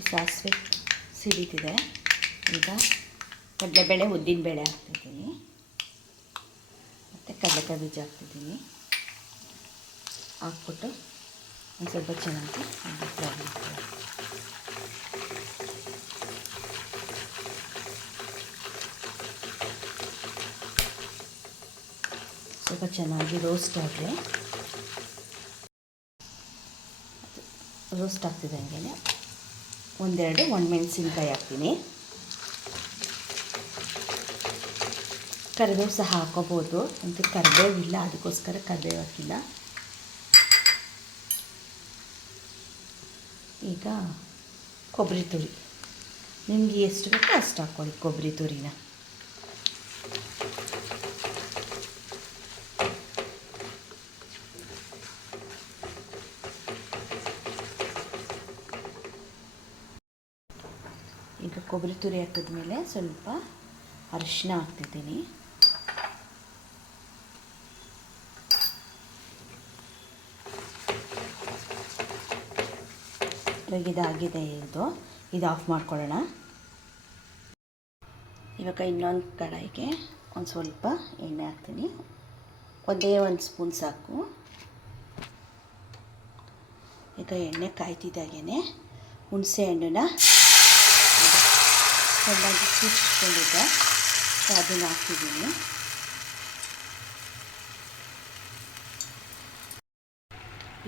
ಸಾಸಿವೆ ಸಿಡಿತಿದೆ ಈಗ ಕಡಲೆಬೇಳೆ ಉದ್ದಿನಬೇಳೆ ಹಾಕ್ತಿದ್ದೀನಿ. ಮತ್ತು ಕಡಲೆಕಾಯಿ ಬೀಜ ಹಾಕ್ತಿದ್ದೀನಿ. ಹಾಕ್ಬಿಟ್ಟು ಒಂದು ಸ್ವಲ್ಪ ಚೆನ್ನಾಗಿ ಸ್ವಲ್ಪ ಚೆನ್ನಾಗಿ ರೋಸ್ಟ್ ಆಗಲಿ ರೋಸ್ಟ್ ಆಗ್ತಿದೆ ಒಂದೆರಡು ಒಣಮೆಣಸಿನ್ಕಾಯಿ ಹಾಕ್ತೀನಿ. ಕರಿಬೇವು ಸಹ ಹಾಕೋಬೋದು. ಅಂತ ಕರಿಬೇವು ಇಲ್ಲ, ಅದಕ್ಕೋಸ್ಕರ ಕರಿಬೇವು ಹಾಕಿಲ್ಲ. ಈಗ ಕೊಬ್ಬರಿ ತುರಿ. ನಿಮಗೆ ಎಷ್ಟು ಬೇಕೋ ಅಷ್ಟು ಹಾಕ್ಕೊಳ್ಳಿ ಕೊಬ್ಬರಿ ತುರಿನ. ಈಗ ಕೊಬ್ಬರಿ ತುರಿ ಹಾಕಿದ್ಮೇಲೆ ಸ್ವಲ್ಪ ಅರಿಶಿನ ಹಾಕ್ತಿದ್ದೀನಿ. ಇದಾಗಿದೆ ಇದು. ಇದು ಆಫ್ ಮಾಡ್ಕೊಳ್ಳೋಣ. ಇವಾಗ ಇನ್ನೊಂದು ಕಡಾಯಿಗೆ ಒಂದು ಸ್ವಲ್ಪ ಎಣ್ಣೆ ಹಾಕ್ತೀನಿ. ಒಂದೇ ಒಂದು ಸ್ಪೂನ್ ಸಾಕು. ಈಗ ಎಣ್ಣೆ ಕಾಯ್ತಿದ್ದಾಗೇ ಹುಣಸೆ ಹಣ್ಣನ್ನ ಚೆನ್ನಾಗಿ ಕುಚ್ಕೊಂಡಿದ್ದೆ ಸೊ ಅದನ್ನು ಹಾಕ್ತಿದ್ದೀನಿ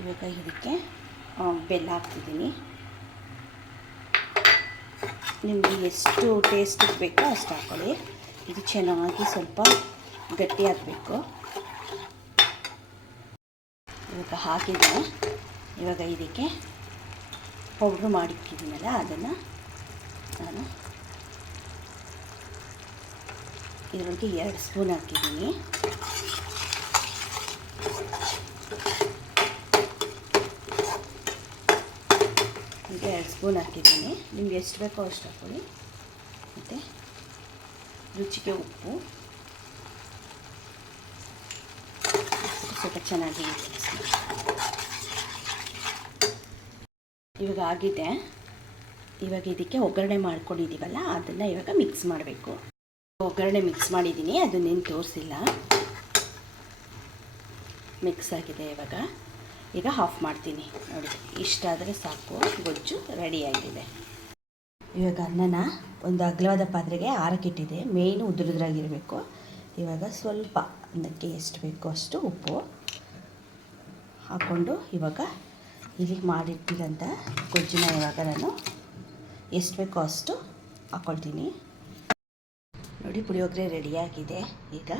ಇವಾಗ ಇದಕ್ಕೆ ಬೆಲ್ಲ ಹಾಕ್ತಿದ್ದೀನಿ. ನಿಮಗೆ ಎಷ್ಟು ಟೇಸ್ಟ್ ಬೇಕೋ ಅಷ್ಟು ಹಾಕೊಳ್ಳಿ. ಇದು ಚೆನ್ನಾಗಿ ಸ್ವಲ್ಪ ಗಟ್ಟಿ ಹಾಕಬೇಕು ಇವಾಗ ಹಾಕಿದ್ದೀನಿ. ಇವಾಗ ಇದಕ್ಕೆ ಪೌಡ್ರ್ ಮಾಡಿಕ್ಕಿದ್ದೀನಲ್ಲ ಅದನ್ನು ನಾನು ಇದರೊಳಗೆ ಎರಡು ಸ್ಪೂನ್ ಹಾಕಿದ್ದೀನಿ. ಈಗ ಎರಡು ಸ್ಪೂನ್ ಹಾಕಿದ್ದೀನಿ. ನಿಮ್ಗೆ ಎಷ್ಟು ಬೇಕೋ ಅಷ್ಟು ಹಾಕ್ಕೊಳ್ಳಿ ಮತ್ತು ರುಚಿಗೆ ಉಪ್ಪು. ಸ್ವಲ್ಪ ಚೆನ್ನಾಗಿ ಇವಾಗ ಆಗಿದೆ. ಇವಾಗ ಇದಕ್ಕೆ ಒಗ್ಗರಣೆ ಮಾಡ್ಕೊಂಡಿದ್ದೀವಲ್ಲ, ಅದನ್ನು ಇವಾಗ ಮಿಕ್ಸ್ ಮಾಡಬೇಕು. ಒಗ್ಗರಣೆ ಮಿಕ್ಸ್ ಮಾಡಿದ್ದೀನಿ, ಅದನ್ನೇನು ತೋರಿಸಿಲ್ಲ. ಮಿಕ್ಸ್ ಆಗಿದೆ ಇವಾಗ. ಈಗ ಆಫ್ ಮಾಡ್ತೀನಿ. ನೋಡಿ, ಇಷ್ಟಾದರೆ ಸಾಕು. ಗೊಜ್ಜು ರೆಡಿಯಾಗಿದೆ ಇವಾಗ ಅನ್ನನ ಒಂದು ಅಗಲವಾದ ಪಾತ್ರೆಗೆ ಆರಕ್ಕಿಟ್ಟಿದೆ. ಮೇಯ್ನು ಉದುರುದ್ರಾಗಿರಬೇಕು. ಇವಾಗ ಸ್ವಲ್ಪ ಅನ್ನಕ್ಕೆ ಎಷ್ಟು ಬೇಕೋ ಅಷ್ಟು ಉಪ್ಪು ಹಾಕ್ಕೊಂಡು ಇವಾಗ ಇಲ್ಲಿ ಮಾಡಿಟ್ಟಿರೋಂಥ ಗೊಜ್ಜಿನ ಇವಾಗ ನಾನು ಎಷ್ಟು ಬೇಕೋ ಅಷ್ಟು ಹಾಕ್ಕೊಳ್ತೀನಿ ನೋಡಿ ಪುಳಿಯೋಗರೆ ರೆಡಿಯಾಗಿದೆ ಈಗ